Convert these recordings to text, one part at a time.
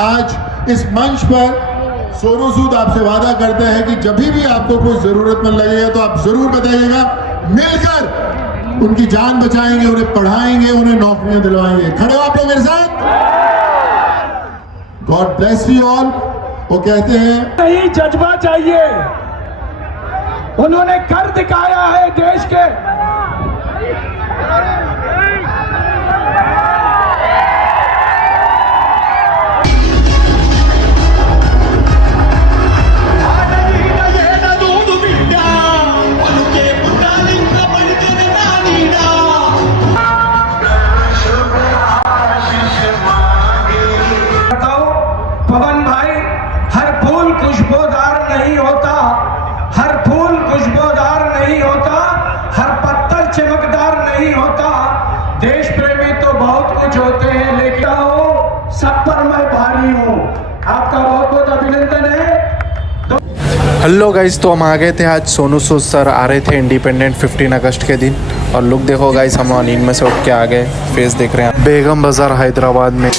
आज इस मंच पर सोनू सूद आपसे वादा करते हैं कि जब भी आपको कोई जरूरतमंद लगेगा तो आप जरूर बताइएगा, मिलकर उनकी जान बचाएंगे, उन्हें पढ़ाएंगे, उन्हें नौकरियां दिलवाएंगे। खड़े हो आप लोग मेरे साथ? God bless you all. वो कहते हैं नहीं, जज्बा चाहिए। उन्होंने कर दिखाया है देश के। पवन भाई, हर फूल खुशबूदार नहीं होता, हर फूल खुशबूदार नहीं होता, हर पत्थर चमकदार नहीं होता। देश प्रेमी तो बहुत कुछ होते हैं, लेकिन हो सब पर मैं भारी हूँ। आपका बहुत बहुत अभिनंदन है। हेलो गाइस, तो हम आ गए थे आज। सोनू सूद सर आ रहे थे इंडिपेंडेंट 15 अगस्त के दिन, और लुक देखो गाइस, हम नींद में से उठ के आ गए। फेस देख रहे हैं, बेगम बाजार हैदराबाद में।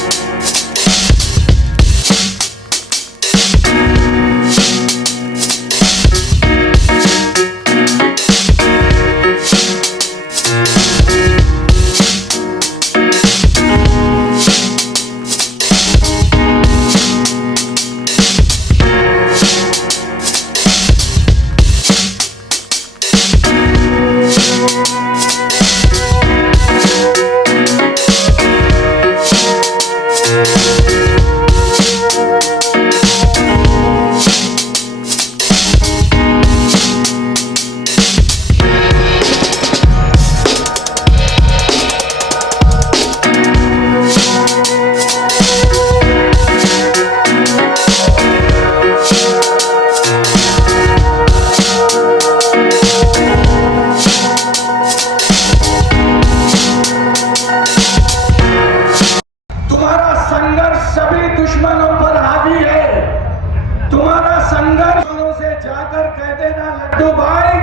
सभी दुश्मनों पर हावी है। तुम्हारा संघर्ष से जाकर कह देना, लड्डू भाई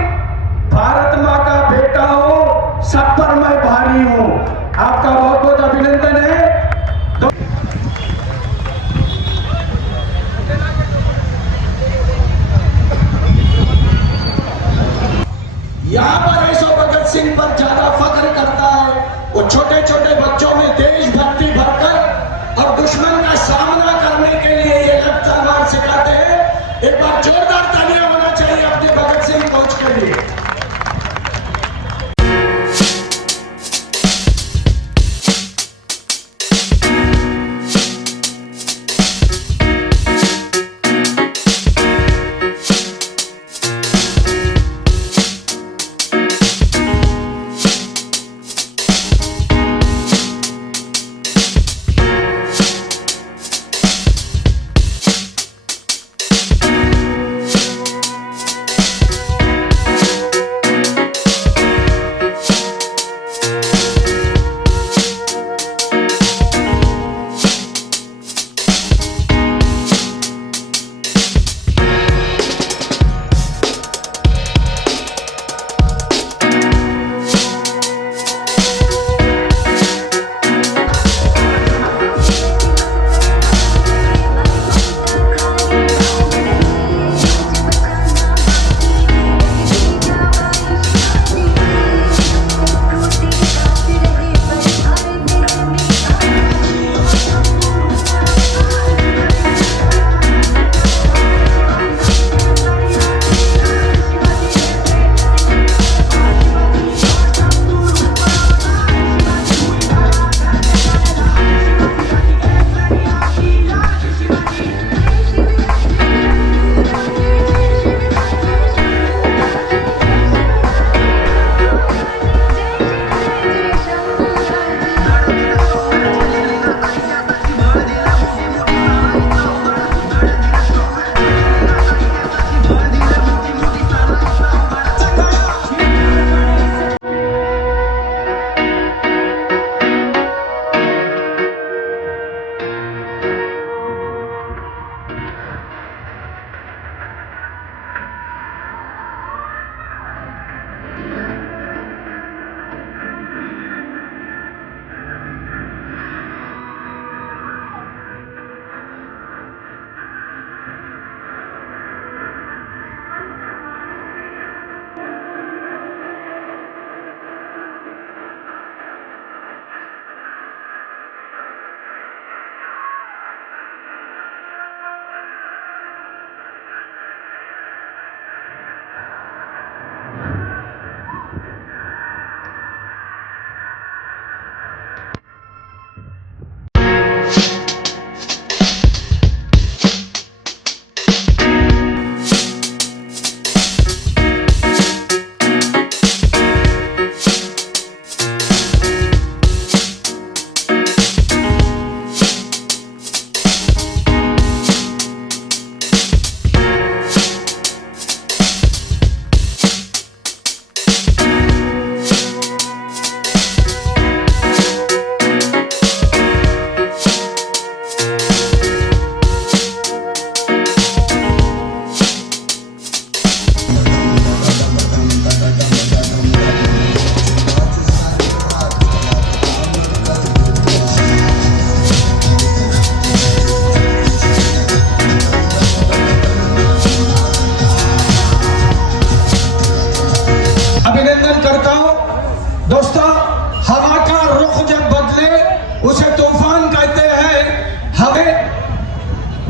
भारत माँ का बेटा हो, सब पर मैं भारी हूँ। आपका बहुत बहुत अभिनंदन है। यहाँ पर ऐसो भगत सिंह पर ज्यादा फख्र करता है। वो छोटे छोटे बच्चों में देशभक्ति भरकर और दुश्मन का सामना करने के लिए ये तलवार सिखाते हैं। एक बार जोरदार तालियां होना चाहिए अपने भगत सिंह कोच के लिए।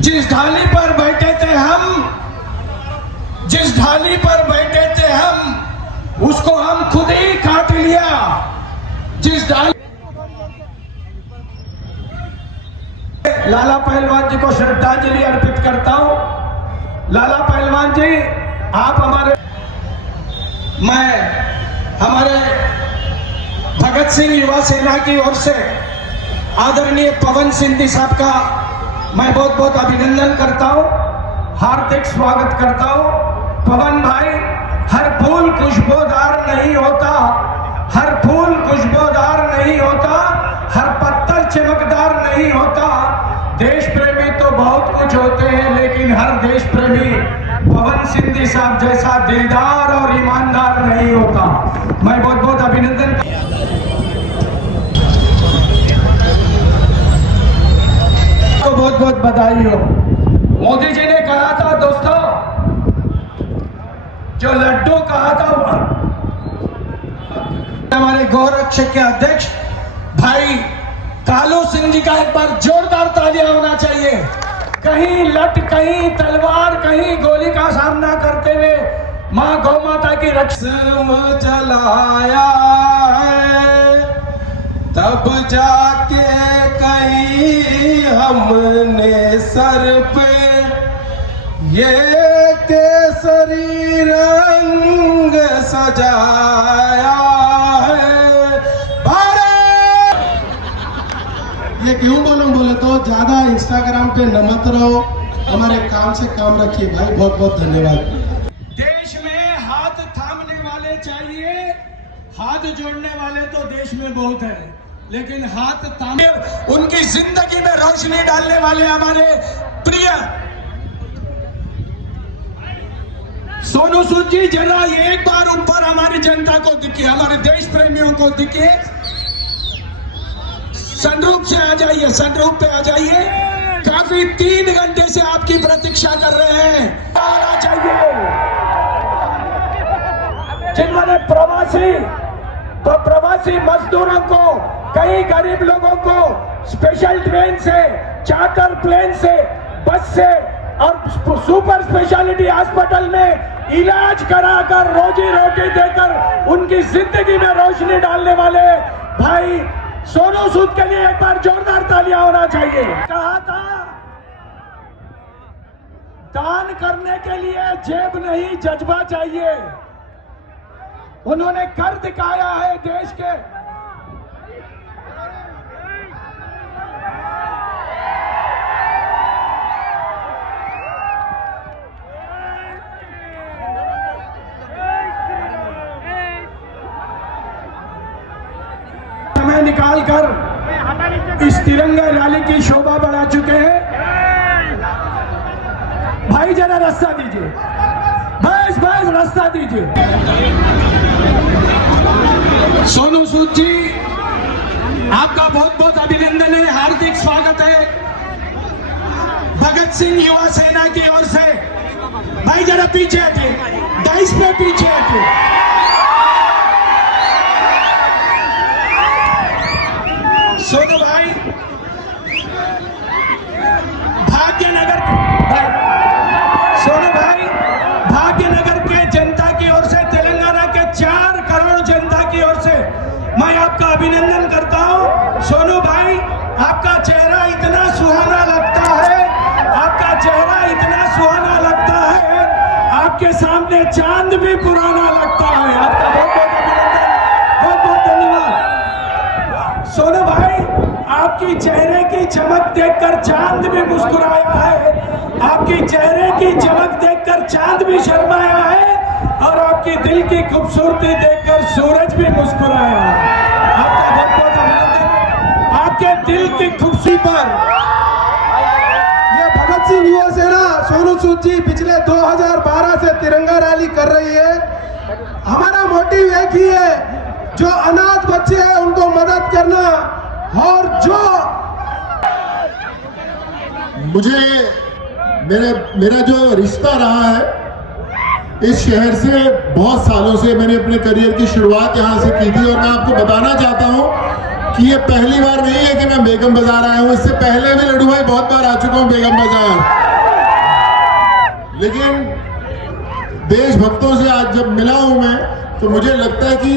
जिस ढाली पर बैठे थे हम, जिस ढाली पर बैठे थे हम, उसको हम खुद ही काट लिया। जिस ढाली लाला पहलवान जी को श्रद्धांजलि अर्पित करता हूं। लाला पहलवान जी, आप मैं हमारे भगत सिंह युवा सेना की ओर से आदरणीय पवन सिंधी साहब का मैं बहुत बहुत अभिनंदन करता हूं, हार्दिक स्वागत करता हूं। पवन भाई, हर फूल खुशबूदार नहीं होता, हर फूल खुशबूदार नहीं होता, हर पत्थर चमकदार नहीं होता। देश प्रेमी तो बहुत कुछ होते हैं, लेकिन हर देश प्रेमी पवन सिंधी साहब जैसा दिलदार और ईमानदार नहीं होता। मैं बहुत बहुत अभिनंदन, तो बहुत बहुत बधाई हो। मोदी जी ने कहा था दोस्तों, जो लड्डू कहा था, हमारे गौरक्षक के अध्यक्ष भाई कालू सिंह जी का एक बार जोरदार तालियां होना चाहिए। कहीं लट, कहीं तलवार, कहीं गोली का सामना करते हुए मां गौ माता की रक्षा चलाया है, तब जाके कहीं हमने सर पे ये केसरी रंग सजाया है। ये क्यों बोले तो ज्यादा इंस्टाग्राम पे न मत रहो, हमारे काम से काम रखिए भाई। बहुत बहुत धन्यवाद। देश में हाथ थामने वाले चाहिए, हाथ जोड़ने वाले तो देश में बहुत है, लेकिन हाथ थाम उनकी जिंदगी में रोशनी डालने वाले हमारे प्रिय सोनू सूद जी, जरा एक बार ऊपर हमारी जनता को दिखिए, हमारे देश प्रेमियों को दिखिए। सनरूफ से आ जाइए, सनरूफ पे आ जाइए। काफी 3 घंटे से आपकी प्रतीक्षा कर रहे हैं, आना चाहिए। जिन्होंने प्रवासी मजदूरों को, कई गरीब लोगों को स्पेशल ट्रेन से, चार्टर प्लेन से, बस से और सुपर स्पेशलिटी हॉस्पिटल में इलाज कराकर, रोजी रोटी देकर उनकी जिंदगी में रोशनी डालने वाले भाई सोनू सूद के लिए एक बार जोरदार तालियां होना चाहिए। कहा था, दान करने के लिए जेब नहीं जज्बा चाहिए। उन्होंने कर दिखाया है देश के। समय निकालकर इस तिरंगा रैली की शोभा बढ़ा चुके हैं। भाई जरा रास्ता दीजिए, बस रास्ता दीजिए। सोनू सूद जी, आपका बहुत बहुत अभिनंदन है, हार्दिक स्वागत है भगत सिंह युवा सेना की ओर से। भाई जरा पीछे हटे, डाइस पे पीछे हटे। सोनू भाई, भाग्यनगर, सोनू भाई, भाग्यनगर के जनता की ओर से, तेलंगाना के 4 करोड़ जनता की ओर से मैं आपका अभिनंदन करता हूं। सोनू भाई, आपका चेहरा इतना सुहाना लगता है, आपका चेहरा इतना सुहाना लगता है, आपके सामने चांद भी पुराना लगता है। आपका बहुत बहुत अभिनंदन, बहुत बहुत धन्यवाद। सोनू भाई, आपकी चेहरे की चमक देखकर चांद भी मुस्कुराया है, आपकी चेहरे की चमक देखकर चांद भी शर्माया है, और आपकी दिल की खूबसूरती देखकर सूरज भी मुस्कुराया है। आपका बहुत बहुत अभिनंदन। आपके दिल की खूबसूरती पर ये भगत सिंह युवा सेना सोनू सूद जी पिछले 2012 से तिरंगा रैली कर रही है। हमारा मोटिव एक ही है, जो अनाथ बच्चे हैं उनको मदद करना, और जो मुझे मेरा जो रिश्ता रहा है इस शहर से बहुत सालों से, मैंने अपने करियर की शुरुआत यहाँ से की थी, और मैं आपको बताना चाहता हूँ कि ये पहली बार नहीं है कि मैं बेगम बाजार आया हूं, इससे पहले भी लड्डू भाई बहुत बार आ चुका हूं बेगम बाजार। लेकिन देशभक्तों से आज जब मिला हूं मैं, तो मुझे लगता है कि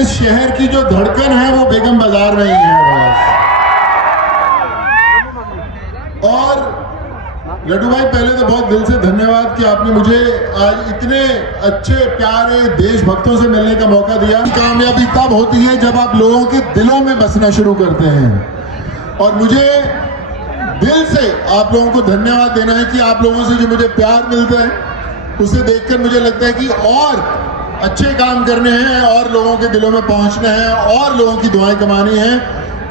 इस शहर की जो धड़कन है वो बेगम बाजार में ही है बस। और लड्डू भाई पहले तो बहुत दिल से धन्यवाद कि आपने मुझे आज इतने अच्छे प्यारे देशभक्तों से मिलने का मौका दिया। कामयाबी तब होती है जब आप लोगों के दिलों में बसना शुरू करते हैं, और मुझे दिल से आप लोगों को धन्यवाद देना है कि आप लोगों से जो मुझे प्यार मिलता है उसे देखकर मुझे लगता है कि और अच्छे काम करने हैं, और लोगों के दिलों में पहुंचना है, और लोगों की दुआएं कमानी है।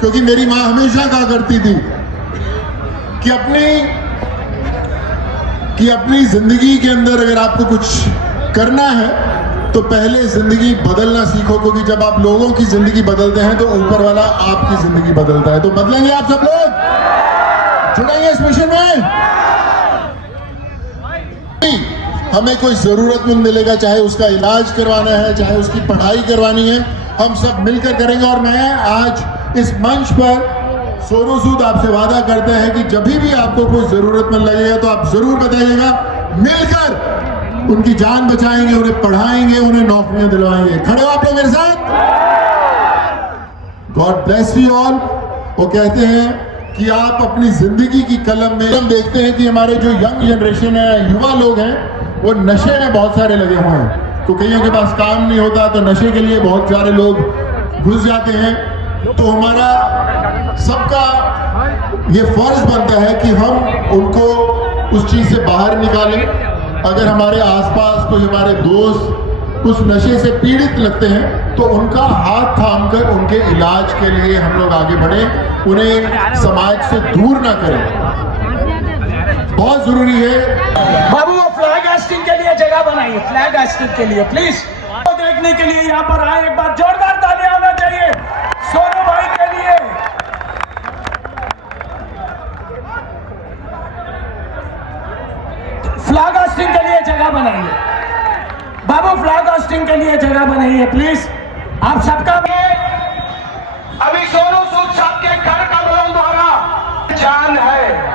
क्योंकि मेरी माँ हमेशा कहा करती थी कि अपनी जिंदगी के अंदर अगर आपको कुछ करना है तो पहले जिंदगी बदलना सीखो, क्योंकि जब आप लोगों की जिंदगी बदलते हैं तो ऊपर वाला आपकी जिंदगी बदलता है। तो बदलेंगे आप सब लोग, जुड़ेंगे इस मिशन में। हमें कोई जरूरतमंद मिलेगा, चाहे उसका इलाज करवाना है, चाहे उसकी पढ़ाई करवानी है, हम सब मिलकर करेंगे। और मैं आज इस मंच पर सोनू सूद आपसे वादा करते हैं कि जब भी आपको कोई जरूरतमंद लगेगा तो आप जरूर बताइएगा। मिलकर उनकी जान बचाएंगे, उन्हें पढ़ाएंगे, उन्हें नौकरियां दिलवाएंगे। खड़े हो आप लोग मेरे साथ? God bless you all. वो कहते हैं कि आप अपनी जिंदगी की कलम में, हम देखते हैं कि हमारे जो यंग जनरेशन है, युवा लोग हैं, वो नशे में बहुत सारे लगे हुए हैं। तो कईयों के पास काम नहीं होता तो नशे के लिए बहुत सारे लोग घुस जाते हैं। तो हमारा सबका ये फर्ज बनता है कि हम उनको उस चीज से बाहर निकालें। अगर हमारे आसपास कोई हमारे दोस्त उस नशे से पीड़ित लगते हैं तो उनका हाथ थामकर उनके इलाज के लिए हम लोग आगे बढ़े, उन्हें समाज से दूर ना करें। बहुत जरूरी है। बाबू वो फ्लैग हाइस्टिंग के लिए जगह बनाइए, फ्लैग हाइस्टिंग के लिए प्लीज। तो देखने के लिए यहाँ पर आए, एक बार जोरदार तालियां होना चाहिए सोनू भाई के लिए। फ्लैग हाइस्टिंग के लिए जगह बनाइए बाबू, फ्लैग हाइस्टिंग के लिए जगह बनाइए प्लीज। आप सबका अभी सोनू सूद साहब के घर का लोगों द्वारा जान है।